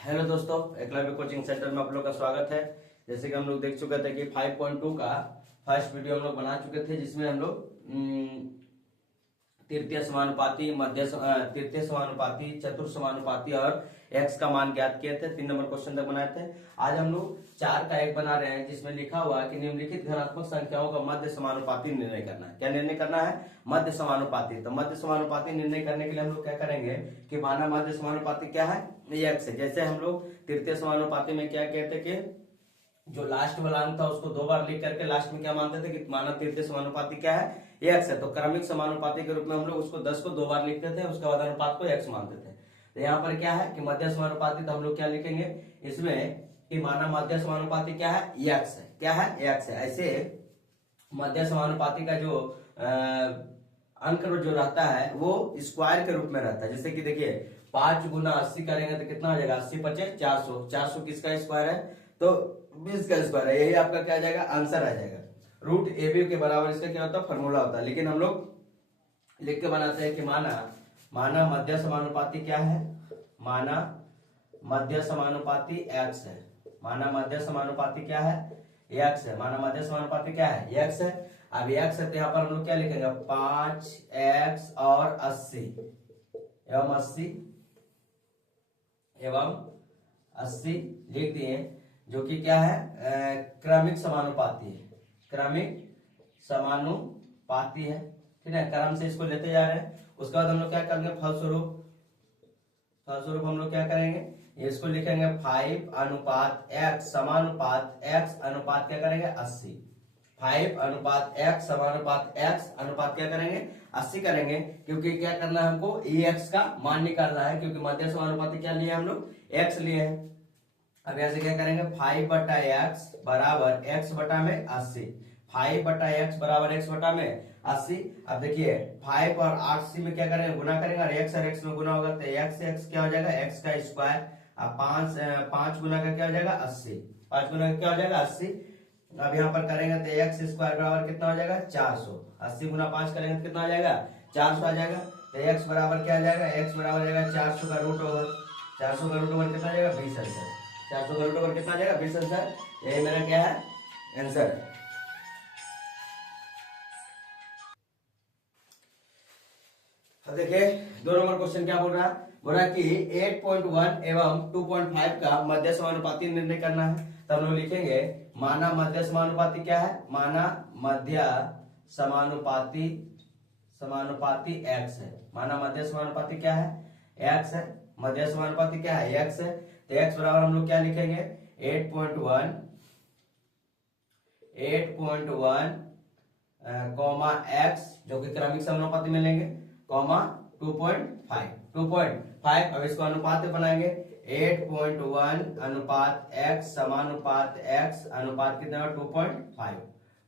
Hello दोस्तों, Eklavya coaching centre में आप लोग का स्वागत है। जैसे कि हम लोग देख चुके थे कि 5.2 का फर्स्ट वीडियो हम लोग बना चुके थे, जिसमें हम लोग तृतीय समानुपाती, तृतीय समानुपाती, चतुर्थ समानुपाती और एक्स का मान ज्ञात किए थे। 3 नंबर क्वेश्चन तक बनाए थे। आज हम लोग 4 का एक बना रहे हैं, जिसमें लिखा हुआ है कि निम्नलिखित धनात्मक संख्याओं का मध्य समानुपाती निर्णय करना है। क्या निर्णय करना है? मध्य समानुपाती। तो मध्य समानुपाती निर्णय करने के लिए हम लोग क्या करेंगे कि माना मध्य समानुपाती क्या है, एक्स है। जैसे हम लोग तृतीय समानुपाती में क्या कहते कि जो लास्ट वाला अंक था उसको 2 बार लिख करके लास्ट में क्या मानते थे कि मानव तृतीय समानुपाती क्या है, एक्स है। तो क्रमिक समानुपाती के रूप में हम लोग उसको 10 को 2 बार लिखते थे, उसके बाद अनुपात को एक्स मानते थे। तो यहाँ पर क्या है कि मध्य समानुपाती, तो हम लोग क्या लिखेंगे इसमें कि माना मध्य समानुपाती क्या है, एक्स है। क्या है? एक्स है। ऐसे मध्य समानुपाती का जो अंक जो रहता है वो स्क्वायर के रूप में रहता है। जैसे कि देखिए 5 गुना 80 करेंगे तो कितना हो जाएगा, 80 पचे 400। 400 किसका स्क्वायर है? तो 20 का स्क्वायर है। यही आपका क्या आ जाएगा, आंसर आ जाएगा। रूट ए बी के बराबर इसका क्या होता है, फॉर्मूला होता है। लेकिन हम लोग लिख के बनाते हैं कि माना मध्य समानुपाती क्या है, माना मध्य समानुपाती एक्स है। माना मध्य समानुपाती क्या है, एक्स है। माना मध्य समानुपाती क्या है, एक्स है। अब एक्स है तो यहाँ पर हम लोग क्या लिखेंगे, 5x और 80 एवं 80 एवं 80 लिख दिए, जो कि क्या है, क्रमिक समानुपाती है। क्रमिक समानुपाती है, ठीक है। क्रम से इसको लेते जा रहे हैं। उसके बाद हम लोग क्या करेंगे, फलस्वरूप हम लोग क्या करेंगे, इसको लिखेंगे 5 अनुपात x समानुपात x अनुपात क्या करेंगे, 80। 5 अनुपात x समानुपात x अनुपात क्या करेंगे, 80 करेंगे। क्योंकि क्या करना है हमको, x का मान निकालना है। क्योंकि मध्य समानुपाती क्या लिए हम लोग, x लिए हैं। अब यहाँ से क्या करेंगे, 5 बटा एक्स बराबर x बटा में 80। 5 बटा एक्स बराबर x बटा में 80। अब देखिए 5 और 80 में क्या करेंगे, गुना करेंगे और x और x में गुना होगा तो x क्या हो जाएगा, x का स्क्वायर। अब 5 गुना का क्या हो जाएगा, 80। 5 गुना का क्या हो जाएगा, 80। अब यहाँ पर करेंगे तो x स्क्वायर बराबर कितना हो जाएगा, 400। 80 गुना 5 करेंगे तो कितना आ जाएगा, 400 आ जाएगा। तो x बराबर क्या आ जाएगा, x बराबर आ जाएगा 400 का रूट ओवर। 400 का रूट ओवर कितना आ जाएगा, 20 आंसर। 400 का रूट ओवर कितना आ जाएगा, 20 आंसर। यही मेरा क्या है, आंसर। अब देखिए 2 नंबर क्वेश्चन क्या बोल रहा है, बोल रहा है कि 8.1 एवं 2.5 का मध्य समानुपाती निर्णय करना है। तो हम लोग लिखेंगे माना मध्य समानुपाती क्या है, माना मध्य समानुपाती x है। माना मध्य समानुपाती क्या है, x है। मध्य समानुपाती क्या है, x है। तो x बराबर हम लोग क्या लिखेंगे, 8.1 कॉमा x, जो कि क्रमिक समानुपाती में लेंगे, कॉमा 2.5। अब इसको अनुपात में बनाएंगे, 8.1 अनुपात x समानुपात x अनुपात कितना, 2.5।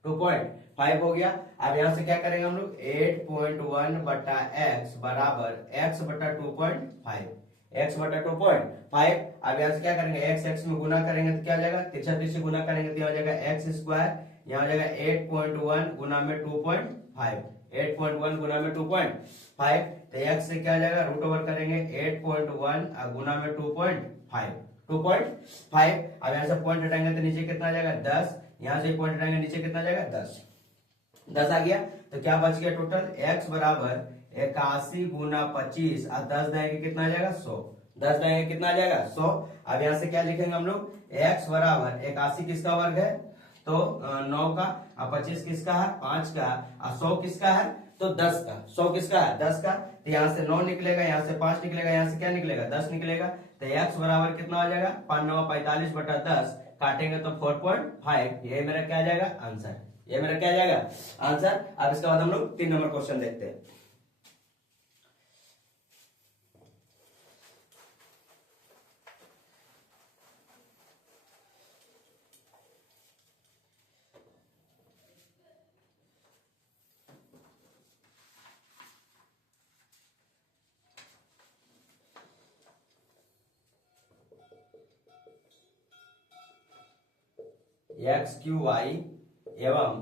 2.5 हो गया। अब यहां से क्या करेंगे हम लोग, 8.1 बटा x बराबर x बटा 2.5। x बटा 2.5। अब यहाँ से क्या करेंगे, x में गुना करेंगे तो क्या हो जाएगा, तिरछा तिरछी गुना करेंगे तो हो जाएगा x स्क्वायर। यहाँ हो जाएगा 8.1 गुना में 2.5। 8.1 गुना में 2.5। तो x से क्या हो जाएगा, रूट ओवर करेंगे 8.1 गुना में 2.5। 2.5। अब यहाँ से पॉइंट हटाएंगे तो नीचे कितना आ जाएगा, 10। यहाँ से पॉइंट हटाएंगे नीचे कितना आ जाएगा, 10 आ गया। तो क्या बच गया टोटल, x बराबर 81 गुना 25 और 10 देंगे कितना आ जाएगा, 100। 10 देंगे कितना आ जाएगा, 100। अब यहाँ से क्या लिखेंगे हम लोग, x बराबर 81 किसका वर्ग है, तो 9 का, और 25 किसका है, 5 का, और 100 किसका है, तो 10 का। 100 किसका है, 10 का। तो यहाँ से 9 निकलेगा, यहाँ से 5 निकलेगा, यहाँ से क्या निकलेगा, 10 निकलेगा। तो x बराबर कितना हो जाएगा, 5 9 45 बटा 10, काटेंगे तो 4.5। ये मेरा क्या आ जाएगा, आंसर। ये मेरा क्या आ जाएगा, आंसर। अब इसके बाद हम लोग 3 नंबर क्वेश्चन देखते हैं। एक्स क्यू वाई एवं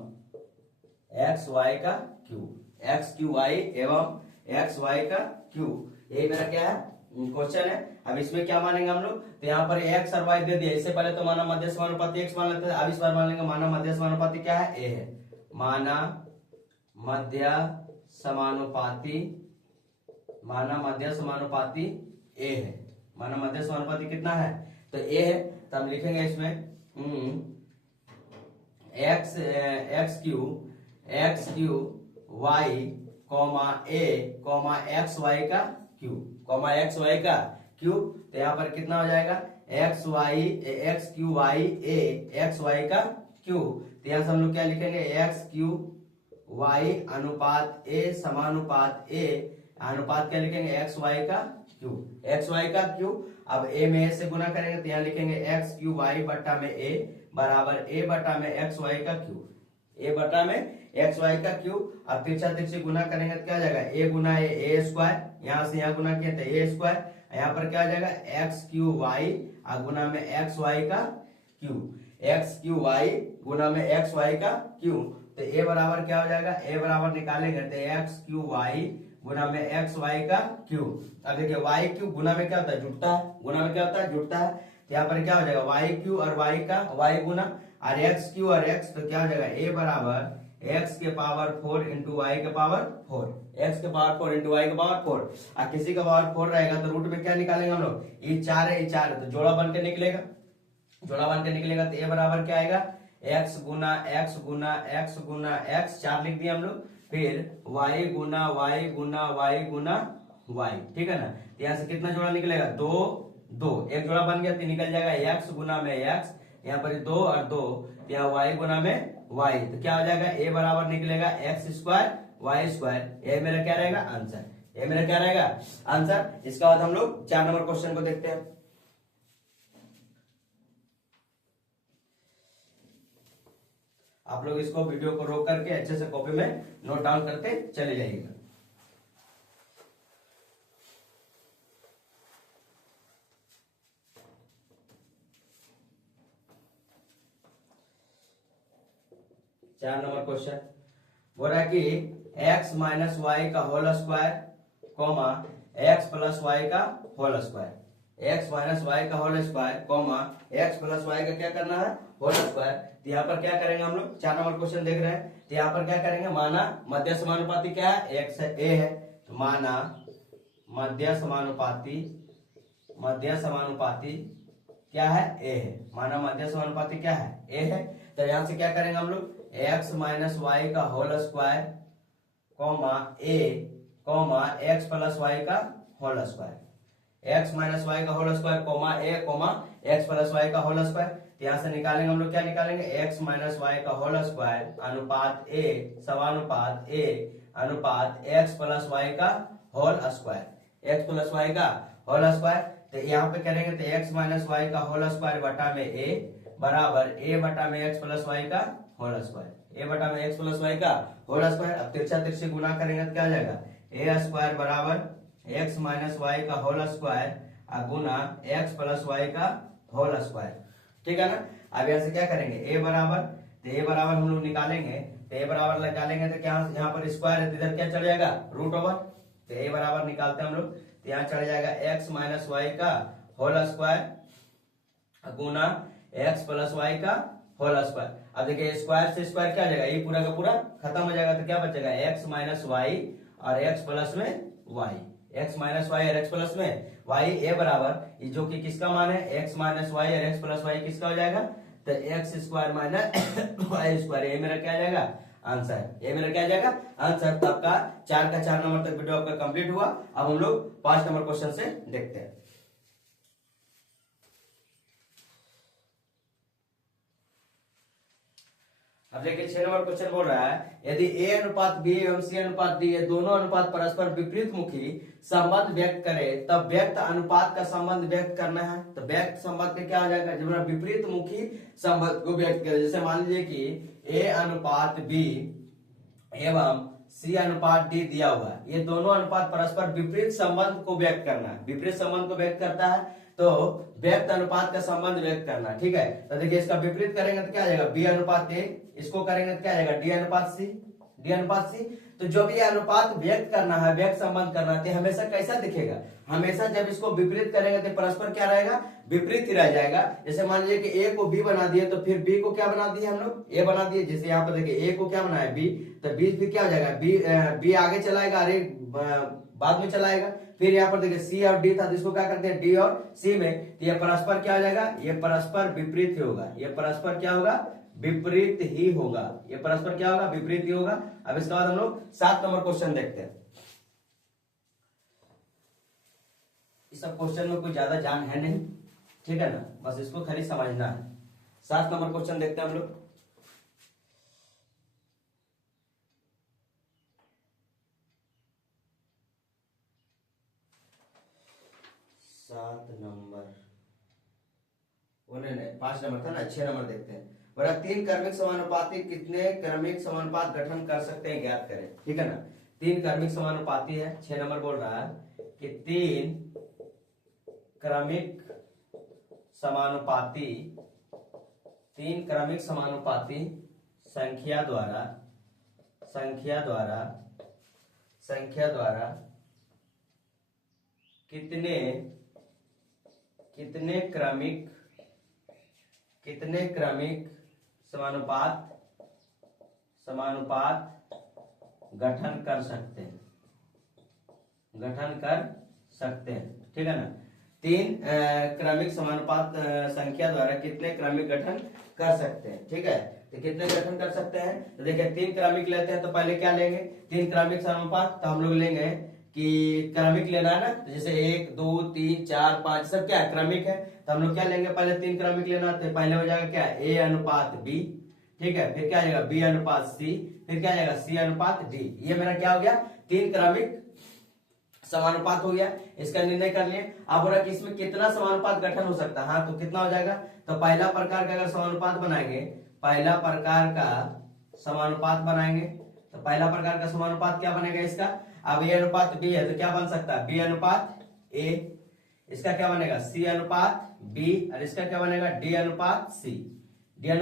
एक्स वाई का क्यूब, एक्स क्यू वाई एवं एक्स वाई का क्यूब, यही मेरा क्या है, क्वेश्चन है। अब इसमें क्या मानेंगे हम लोग, तो यहाँ पर एक्स और वाई दे दिया, इससे पहले तो माना मध्य समानुपाती एक्स मान लेते थे, अब इस बार मान लेंगे माना मध्य समानुपाती क्या है, ए है। माना मध्य समानुपाती, माना मध्य समानुपाती ए है। माना मध्य समानुपाती कितना है, तो ए है। तो हम लिखेंगे इसमें x Q Y comma a comma x Y का क्यू, कॉमा एक्स वाई का क्यू। तो यहाँ पर कितना हो जाएगा, एक्स क्यू वाई ए एक्स वाई का क्यू। तो यहाँ से हम लोग क्या लिखेंगे, एक्स क्यू वाई अनुपात ए समानुपात ए, अनुपात क्या लिखेंगे, एक्स वाई का क्यू, एक्स वाई का क्यू। अब ए में ए से गुना करेंगे तो यहाँ लिखेंगे एक्स क्यू वाई बट्टा में ए बराबर ए बट्टा में एक्स वाई का क्यू, ए बट्टा में एक्स वाई का क्यू। अब तिरछा तिरछी गुना करेंगे तो क्या हो जाएगा, ए गुना ए स्क्वायर, यहाँ से यहाँ गुना किया तो ए स्क्वायर, यहाँ पर क्या हो जाएगा एक्स क्यू वाई गुना में एक्स वाई का क्यू, एक्स क्यू वाई गुना में एक्स वाई का क्यू। तो ए बराबर क्या हो जाएगा, ए बराबर निकालेंगे तो एक्स क्यू वाई गुना में एक्स वाई का क्यू। अब देखिए वाई क्यू गुना में क्या होता है, जुड़ता है, गुना में क्या होता है, जुड़ता है। तो यहाँ पर क्या हो जाएगा, वाई क्यू और वाई का वाई गुना और एक्स क्यू और एक्स, तो क्या हो जाएगा ए बराबर एक्स के पावर 4 इंटू वाई के पावर 4, एक्स के पावर 4 इंटू वाई के पावर 4। और किसी का पावर 4 रहेगा तो रूट में क्या निकालेंगे हम लोग, ये 4 है, ये 4 है, तो जोड़ा बन के निकलेगा, जोड़ा बन के निकलेगा। तो ए बराबर क्या आएगा, एक्स गुना एक्स गुना एक्स गुना एक्स, 4 लिख दिया हम लोग, फिर वाई गुना वाई गुना वाई गुना वाई, ठीक है ना। तो यहाँ से कितना जोड़ा निकलेगा, 2 2, एक जोड़ा बन गया तो निकल जाएगा एक्स गुना में एक्स, यहाँ पर 2 और 2, यहाँ वाई गुना में वाई, तो क्या हो जाएगा ए बराबर निकलेगा एक्स स्क्वायर वाई स्क्वायर। ये मेरा क्या रहेगा आंसर, ये मेरा क्या रहेगा आंसर। इसके बाद हम लोग 4 नंबर क्वेश्चन को देखते हैं। आप लोग इसको वीडियो को रोक करके अच्छे से कॉपी में नोट डाउन करते चले जाइएगा। चार नंबर क्वेश्चन बोल रहा है कि x माइनस वाई का whole square comma x plus y का whole square, x minus y का whole square comma x plus y का क्या करना है, होल स्क्वायर। तो यहाँ पर क्या करेंगे हम लोग, 4 नंबर क्वेश्चन देख रहे हैं। तो यहाँ पर क्या करेंगे, माना मध्य समानुपाती क्या है, एक्स है, ए है, तो माना मध्य समानुपाती, मध्य समानुपाती क्या है, ए है, माना मध्य समानुपाती क्या है, ए है। तो यहाँ से क्या करेंगे हम लोग, एक्स माइनस वाई का whole square comma a comma x plus y का whole square, x minus y का whole square comma a comma x plus y का होल स्क्वायर। तो यहाँ से निकालेंगे हम लोग, क्या निकालेंगे, एक्स माइनस वाई का होल स्क्वायर अनुपात ए समानुपात ए अनुपात एक्स प्लस वाई का whole square, x plus y का होल स्क्वायर। तो यहाँ पे करेंगे तो एक्स माइनस वाई का होल स्क्वायर बटा में ए बराबर ए बटा में एक्स प्लस वाई का होल स्क्वायर, ए बटा में एक्स प्लस वाई का होल स्क्वायर। अब तिरछा तिरछी गुना करेंगे तो क्या हो जाएगा, ए स्क्वायर बराबर एक्स माइनस वाई का होल स्क्वायर गुना एक्स प्लस वाई का होल स्क्वायर, ठीक है ना। अब यहाँ से क्या करेंगे, ए बराबर, तो ए बराबर हम लोग निकालेंगे, तो ए बराबर निकालेंगे तो क्या यहाँ पर स्क्वायर है, इधर क्या चढ़ जाएगा, रूट ओवर। तो ए बराबर निकालते हैं हम लोग, तो यहाँ चढ़ जाएगा एक्स माइनस वाई का होल स्क्वायर गुना एक्स प्लस वाई का होल स्क्वायर। अब देखिए स्क्वायर से स्क्वायर क्या हो जाएगा, ये पूरा का पूरा खत्म हो जाएगा, तो क्या बचेगा, एक्स माइनस वाई और एक्स प्लस में वाई, एक्स माइनस वाई और एक्स प्लस में वाई। ए बराबर जो कि किसका मान है, एक्स माइनस वाई और एक्स प्लस वाई किसका हो जाएगा, तो x square minus y square. ये मेरा क्या आ जाएगा आंसर, ये मेरा क्या आ जाएगा आंसर। तो आपका 4 का 4 नंबर तक वीडियो आपका कंप्लीट हुआ। अब हम लोग 5 नंबर क्वेश्चन से देखते हैं। अब देखिए 6 नंबर क्वेश्चन बोल रहा है, यदि ए अनुपात बी एवं सी अनुपात डी ये दोनों अनुपात परस्पर विपरीत मुखी संबंध व्यक्त करे तब व्यक्त अनुपात का संबंध व्यक्त करना है। तो व्यक्त संबंध का क्या हो जाएगा, जब विपरीत मुखी संबंध को व्यक्त करे, जैसे मान लीजिए कि ए अनुपात बी एवं सी अनुपात डी दिया हुआ है, ये दोनों अनुपात परस्पर विपरीत संबंध को व्यक्त करना है, विपरीत संबंध को व्यक्त करता है तो व्यक्त अनुपात का संबंध व्यक्त करना, ठीक है। तो देखिए इसका विपरीत करेंगे तो क्या आ जाएगा, बी अनुपात ए, इसको करेंगे तो क्या आ जाएगा, डी अनुपात सी, डी अनुपात सी। तो जो भी अनुपात व्यक्त करना है, व्यक्त संबंध करना है, तो हमेशा कैसा दिखेगा, हमेशा जब इसको विपरीत करेंगे तो परस्पर क्या रहेगा, विपरीत ही रह जाएगा। जैसे मान लीजिए कि ए को बी बना दिए तो फिर बी को क्या बना दिए हम लोग, ए बना दिए। जैसे यहाँ पर देखिए ए को क्या बनाया, बी, तो बी फिर क्या हो जाएगा, बी आगे चलाएगा, अरे बाद में चलाएगा। फिर यहाँ पर देखिए सी और डी था, जिसको क्या करते हैं डी और सी में, तो ये परस्पर क्या हो जाएगा, ये परस्पर विपरीत ही होगा। ये परस्पर क्या होगा, विपरीत ही होगा। ये परस्पर क्या होगा, विपरीत ही होगा। अब इसके बाद हम लोग 7 नंबर क्वेश्चन देखते हैं। इस सब क्वेश्चन में कोई ज्यादा जान है नहीं, ठीक है ना, बस इसको खाली समझना है। 7 नंबर क्वेश्चन देखते हैं हम लोग। सात नंबर, नहीं 5 नंबर था ना, 6 नंबर देखते हैं। बोला 3 क्रमिक समानुपाती कितने क्रमिक समानुपात गठन कर सकते हैं, ज्ञात करें। ठीक है ना, 3 क्रमिक समानुपाती है। 6 नंबर बोल रहा है कि 3 क्रमिक समानुपाती, 3 क्रमिक समानुपाती संख्या द्वारा कितने क्रमिक समानुपात गठन कर सकते हैं, ठीक है ना। 3 क्रमिक समानुपात संख्या द्वारा कितने क्रमिक गठन कर सकते हैं, ठीक है। तो कितने गठन कर सकते हैं, तो देखिए 3 क्रमिक लेते हैं तो पहले क्या लेंगे, 3 क्रमिक समानुपात, तो हम लोग लेंगे कि क्रमिक लेना है ना, तो जैसे 1 2 3 4 5 सब क्या है, क्रमिक है। तो हम लोग क्या लेंगे, पहले 3 क्रमिक लेना, तो पहले हो जाएगा क्या, ए अनुपात बी, ठीक है। फिर क्या आ जाएगा, बी अनुपात सी, फिर क्या आ जाएगा, सी अनुपात डी। ये मेरा क्या हो गया, 3 क्रमिक समानुपात हो गया। इसका निर्णय कर लिए। अब बोला कि इसमें कितना समानुपात गठन हो सकता है, हाँ तो कितना हो जाएगा, तो पहला प्रकार का अगर समानुपात बनाएंगे, पहला प्रकार का समानुपात बनाएंगे, तो पहला प्रकार का समानुपात क्या बनेगा इसका, अब ए अनुपात बी है तो क्या बन सकता है, बी अनुपात ए, इसका क्या बनेगा, सी अनुपात बी, और इसका क्या बनेगा, डी अनुपात सी, ये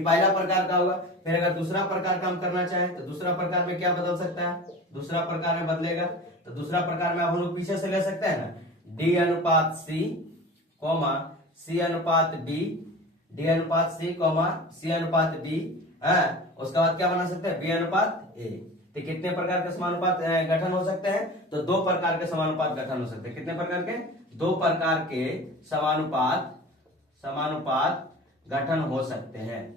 पहला प्रकार का होगा। फिर अगर दूसरा प्रकार का हम करना चाहें तो दूसरा प्रकार में क्या बदल सकता है, दूसरा प्रकार में बदलेगा, तो दूसरा प्रकार में आप हम लोग पीछे से ले सकते हैं ना, डी अनुपात सी कॉमा सी अनुपात बी, डी अनुपात सी कॉमा सी अनुपात बी, उसके बाद क्या बना सकते हैं, बी अनुपात ए। तो कितने प्रकार के समानुपात गठन हो सकते हैं, तो 2 प्रकार के समानुपात गठन हो सकते हैं। कितने प्रकार के, 2 प्रकार के समानुपात गठन हो सकते हैं,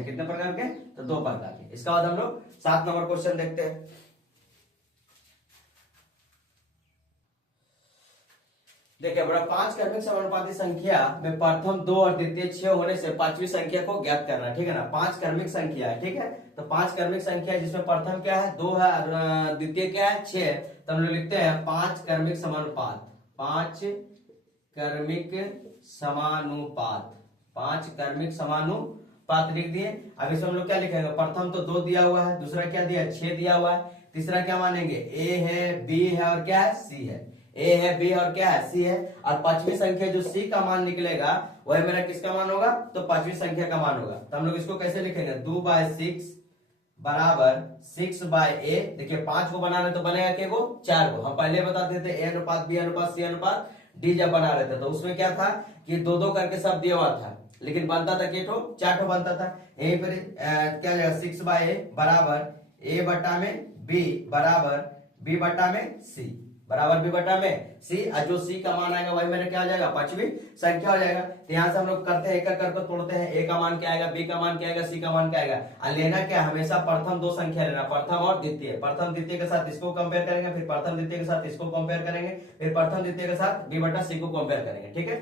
कितने प्रकार के, तो 2 प्रकार के। इसके बाद हम लोग 7 नंबर क्वेश्चन देखते हैं। देखिए बड़ा 5 क्रमिक समानुपाती संख्या में प्रथम 2 और द्वितीय 6 होने से 5वीं संख्या को ज्ञात करना, ठीक है ना। 5 क्रमिक संख्या है, ठीक है, तो 5 क्रमिक संख्या है जिसमें प्रथम क्या है, 2 है और द्वितीय क्या है, 6 है। तो हम लोग लिखते हैं 5 क्रमिक समानुपात, 5 क्रमिक समानुपात लिख दिए। अब इसमें हम लोग क्या लिखेंगे, प्रथम तो 2 दिया हुआ है, दूसरा क्या दिया, 6 दिया हुआ है, तीसरा क्या मानेंगे, ए है, बी है और क्या है, सी है, ए है, बी और क्या है, सी है। और 5वीं संख्या जो सी का मान निकलेगा वह मेरा किसका मान होगा, तो 5वीं संख्या का मान होगा। तो हम लोग इसको कैसे लिखेंगे, 2/6 बराबर 6/a। देखिए 5 को बनाना तो बनेगा क्या, वो 4 को। हम पहले बताते थे ए अनुपात बी अनुपात सी अनुपात डी, जब बना रहे थे तो उसमें क्या था कि 2-2 करके सब दिया हुआ था, लेकिन बनता था 4 बनता था। यहीं पर क्या जाएगा, 6/a बराबर a बटा में b बराबर b बटा में c बराबर b बटा में c, और जो c का मान आएगा वही मेरे क्या हो जाएगा, 5वीं संख्या हो जाएगा। तो यहाँ से हम लोग करते हैं, एक एक करके तोड़ते हैं, a का मान क्या आएगा, b का मान क्या आएगा, c का मान क्या आएगा। और लेना क्या, हमेशा प्रथम 2 संख्या लेना, प्रथम और द्वितीय। प्रथम द्वितीय के साथ इसको कंपेयर करेंगे, फिर प्रथम द्वितीय के साथ इसको कंपेयर करेंगे, फिर प्रथम द्वितीय के साथ b बटा c को कंपेयर करेंगे, ठीक है।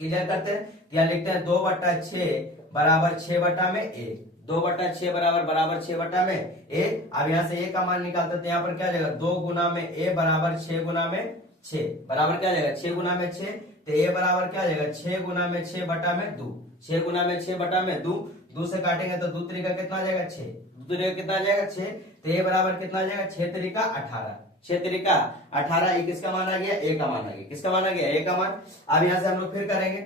क्लियर करते हैं, यहाँ लिखते हैं 2/6 बराबर 6 बटा में a, 2/6 बराबर 6 बटा में a। अब यहाँ से a का मान निकालते हैं, यहाँ पर क्या जाएगा, 2 गुना में a बराबर 6 गुना में 6 बराबर क्या जाएगा, 6 गुना में 6, तो a बराबर क्या जाएगा, 6 गुना में 6 बटा में 2, 6 गुना में 6 बटा में 2, 2 से काटेंगे तो 2 तरीका कितना आ जाएगा, 6, 2 तरीका कितना आ जाएगा, 6। तो a बराबर कितना आ जाएगा, 6 तरीका 18, 6 तरीका 18। ये किसका मान आ गया, a का मान आ गया, किसका मान आ गया, a का मान। अब यहाँ से हम लोग फिर करेंगे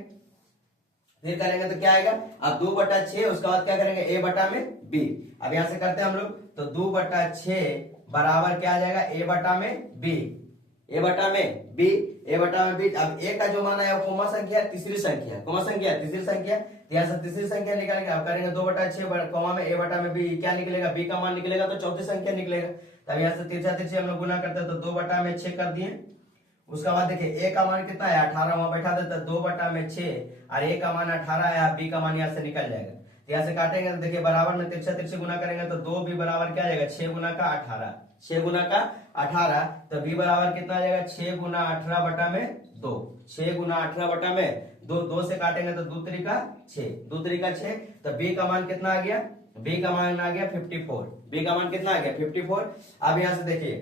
तो क्या आएगा, अब 2/6, उसके बाद क्या करेंगे, a बटा में b। अब यहाँ से करते हैं हम लोग, तो 2/6 बराबर क्या आ जाएगा, ए बटा में बी, ए बटा में बी, ए बटा में बी। अब ए का जो मान है वो कोमा संख्या, तीसरी संख्या, कोमा संख्या तीसरी संख्या, यहाँ से तीसरी संख्या निकालेंगे। अब करेंगे 2/6 कोमा में ए बटा में बी, क्या निकलेगा, बी का मान निकलेगा तो चौथी संख्या निकलेगा। तब यहाँ से तिरछा तिरछी हम लोग गुना करते हैं तो 2/6 कर दिए। उसके बाद देखिए ए का मान कितना है 18, वहां बैठा देता है 2/6 और ए का मान 18 है, बी का मान यहाँ से निकल जाएगा। तो यहाँ से काटेंगे तो देखिए बराबर में तिरछा तिरछी गुना करेंगे तो 2 भी बराबर क्या आ जाएगा, 6 गुना का 18, 6 गुना का 18। तो बी बराबर कितना आ जाएगा, 6 गुना 18 बटा में 2, 6 गुना 18 बटा में 2, 2 से काटेंगे तो 2 त्रिका 6, 2 त्रिका 6। तो बी का मान कितना आ गया, बी का मान आ गया 54, बी का मान कितना आ गया 54। अब यहां से देखिए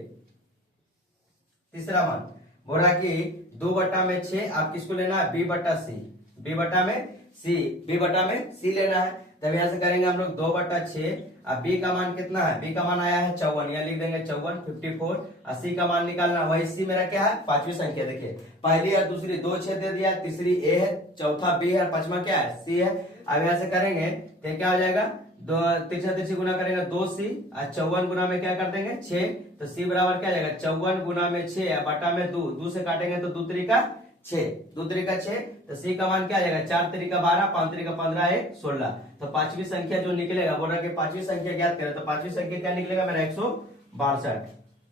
तीसरा मान बोल रहा कि 2/6 आप किसको लेना है, बी बटा सी, बी बटा में सी, बी बटा में सी लेना है। तब यहां से करेंगे हम लोग 2/6, अब बी का मान कितना है, बी का मान आया है 54, यहाँ लिख देंगे 54, 54 और सी का मान निकालना। वही सी मेरा क्या है, पांचवी संख्या। देखिए पहली और दूसरी 2 6 दे दिया, तीसरी ए है, चौथा बी है और पांचवा क्या है, सी है। अब यहाँ से करेंगे तो क्या हो जाएगा, दो तिरछा तिरछी गुना करेंगे 2c और 54 गुना में क्या कर देंगे 6, तो c बराबर क्या जाएगा 54 गुना में 6 बटा में 2, 2 से काटेंगे तो 2 त्रिका 6, 2 त्रिका 6। तो c का मान क्या जाएगा 4 त्रिका 12, 5 त्रिका 15 है 16। तो पांचवी संख्या जो निकलेगा, बोल रहा है कि पांचवी संख्या ज्ञात करें, तो पांचवी संख्या क्या निकलेगा मेरा 162।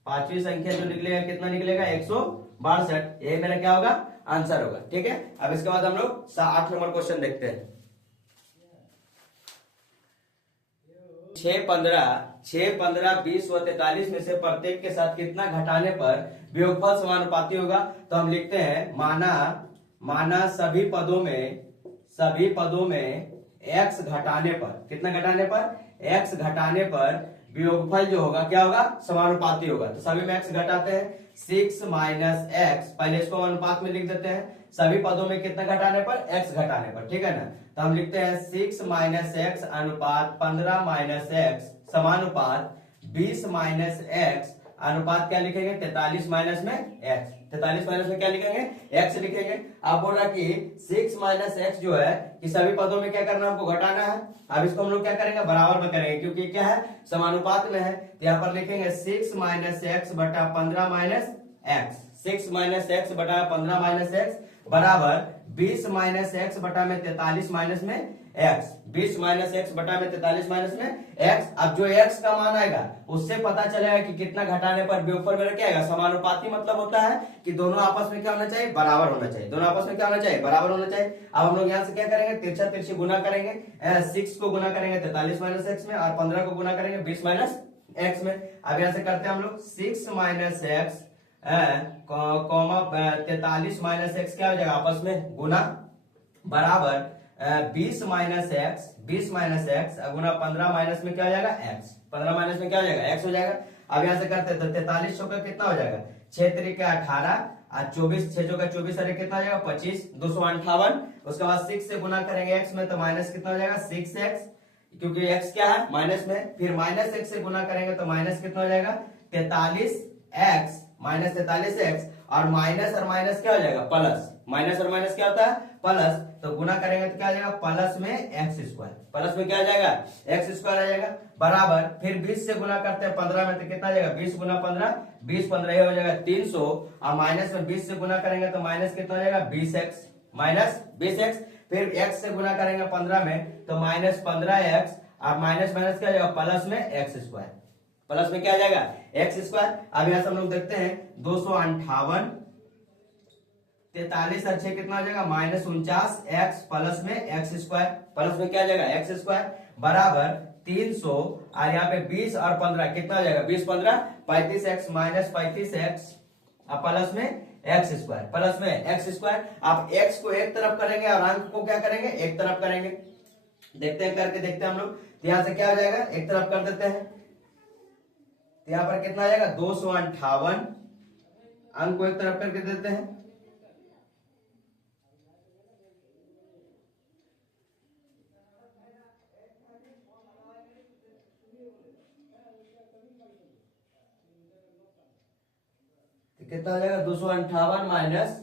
पांचवी संख्या जो निकलेगा कितना निकलेगा 162, ये मेरा क्या होगा आंसर होगा। ठीक है, अब इसके बाद हम लोग 8 नंबर क्वेश्चन देखते हैं। 6 15 20 व 43 में से प्रत्येक के साथ कितना घटाने पर वियोगफल समानुपाती होगा। तो हम लिखते हैं माना सभी पदों में x घटाने पर, कितना घटाने पर, x घटाने पर वियोगफल जो होगा क्या होगा, समानुपाती होगा। तो सभी में x घटाते हैं, 6 माइनस एक्स, पहले इसको अनुपात में लिख देते हैं, सभी पदों में कितना घटाने पर, x घटाने पर। ठीक है ना, तो हम लिखते हैं 6 माइनस एक्स अनुपात 15 माइनस एक्स समानुपात 20 माइनस एक्स अनुपात क्या लिखेंगे 43 माइनस में एक्स, 43 माइनस में क्या लिखेंगे एक्स लिखेंगे। आप बोल रहा कि 6 माइनस एक्स जो है कि सभी पदों में क्या करना है, हमको घटाना है। अब इसको हम लोग क्या करेंगे, बराबर में करेंगे, क्योंकि क्या है समानुपात में है। तो यहाँ पर लिखेंगे 6 माइनस एक्स बटा 15 माइनस एक्स, 6 माइनस एक्स बटा 15 माइनस एक्स बराबर 20 माइनस एक्स बटा में 43 माइनस में एक्स, 20 माइनस एक्स बटा में 43 माइनस में एक्स। अब जो एक्स का मान आएगा उससे पता चलेगा कि कितना घटाने पर वियोगफल मेरा क्या आएगा, समानुपाती। मतलब होता है कि दोनों आपस में क्या होना चाहिए, बराबर होना चाहिए, दोनों आपस में क्या होना चाहिए, बराबर होना चाहिए। अब हम लोग यहाँ से क्या करेंगे, तिरछा तिरछी गुना करेंगे, 6 को गुना करेंगे 43 माइनस एक्स में और 15 को गुना करेंगे 20 माइनस एक्स में। अब यहाँ से करते हैं हम लोग 6 minus x comma 43 minus x क्या हो जाएगा आपस में गुना बराबर 20 माइनस एक्स, 20 माइनस एक्स गुना 15 माइनस में क्या हो जाएगा एक्स, 15 माइनस में क्या हो जाएगा एक्स हो जाएगा। अब यहाँ से करते हैं तो 43 का कितना हो जाएगा 6 तरीके 18 और 24 6 का 24 अरे कितना हो जाएगा 25, 258। उसके बाद 6 से गुना करेंगे एक्स में तो माइनस कितना हो जाएगा 6x, क्योंकि x क्या है माइनस में। फिर माइनस x से गुना करेंगे तो माइनस कितना हो जाएगा 43x माइनस 43x और माइनस क्या हो जाएगा प्लस, माइनस और माइनस क्या होता है प्लस। तो गुना करेंगे तो क्या आ जाएगा प्लस में एक्स स्क्वायर, प्लस में क्या आ जाएगा एक्स स्क्वायर आ जाएगा बराबर। फिर 20 से गुना करते हैं 15 में तो कितना आ जाएगा 20 गुना 15, 20 15 हो जाएगा 300 और माइनस में 20 से गुना करेंगे तो माइनस कितना हो जाएगा 20x माइनस 20x। फिर x से गुना करेंगे 15 में तो माइनस 15x और माइनस माइनस क्या आ जाएगा प्लस में एक्स स्क्वायर, प्लस में क्या आ जाएगा एक्स स्क्वायर। अब यहां से हम लोग देखते हैं 258, 43 और 6 कितना हो जाएगा माइनस 49x प्लस में एक्स स्क्वायर, प्लस में क्या आ जाएगा एक्स स्क्वायर बराबर 300 और यहाँ पे 20 और 15 कितना हो जाएगा 20 15 35x माइनस 35x और प्लस में एक्स स्क्वायर, प्लस में एक्स स्क्वायर। आप x को एक तरफ करेंगे और अंक को क्या करेंगे एक तरफ करेंगे। देखते हैं करके देखते हैं हम लोग। तो यहां से क्या हो जाएगा एक तरफ कर देते हैं, तो यहां पर कितना आ जाएगा 258, अंक को एक तरफ करके देते हैं तो कितना हो जाएगा 258 माइनस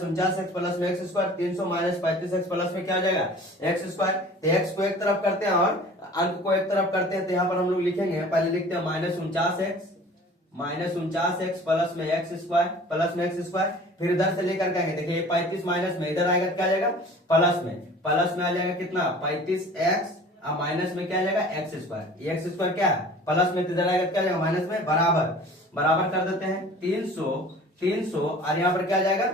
49x प्लस में x square, 300 minus 35x plus में क्या हो जाएगा एक्स स्क्वायर। तो एक्स को एक तरफ करते हैं और अंक को एक तरफ करते हैं तो यहाँ पर हम लोग लिखेंगे, पहले लिखते हैं -49x प्लस में x स्क्वायर, फिर इधर से लेकर के आएंगे। देखिए 35 माइनस में इधर आएगा, क्या आ जाएगा प्लस में आ जाएगा कितना 35x, अब माइनस में क्या आ जाएगा x स्क्वायर क्या है प्लस में, इधर आएगा क्या आ जाएगा माइनस में, बराबर कर देते हैं 300 और यहाँ पर क्या आ जाएगा,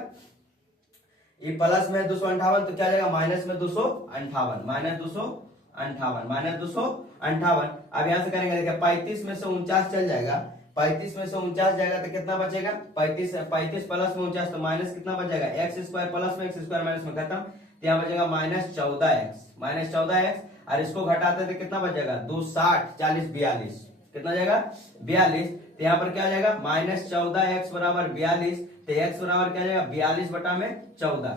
ये प्लस में 258 तो क्या आ जाएगा माइनस में 258, अब यहाँ से करेंगे। देखिए 35 में से 49 चल जाएगा, 35 में से 49 जाएगा तो कितना बचेगा 35 प्लस में 49 तो माइनस कितना बच जाएगा x स्क्वायर प्लस में x स्क्वायर माइनस में खत्म, तो यहाँ बचेगा -14x, और इसको घटाते तो कितना बच जाएगा 2 60 40 42, कितना जाएगा 42, तो यहाँ पर क्या आ जाएगा -14x बराबर 42, तो x बराबर क्या आ जाएगा 42 बटा में 14,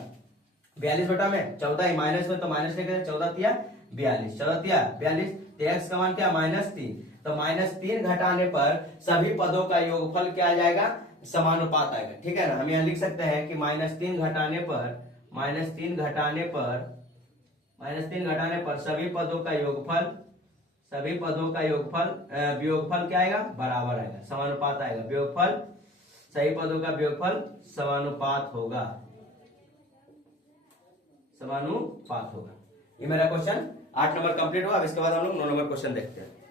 42 बटा में 14, ही माइनस में तो माइनस लेकर 14 तिया 42, तो x का मान क्या -3, तो -3 घटाने पर सभी पदों का योगफल क्या आ जाएगा समानुपात आएगा, ठीक है ना। हम यहाँ लिख सकते हैं कि -3 घटाने पर सभी पदों का वियोगफल क्या आएगा बराबर आएगा, समानुपात आएगा, वियोगफल सही पदों का वियोगफल समानुपात होगा। ये मेरा क्वेश्चन 8 नंबर कंप्लीट हुआ। अब इसके बाद हम लोग 9 नंबर क्वेश्चन देखते हैं।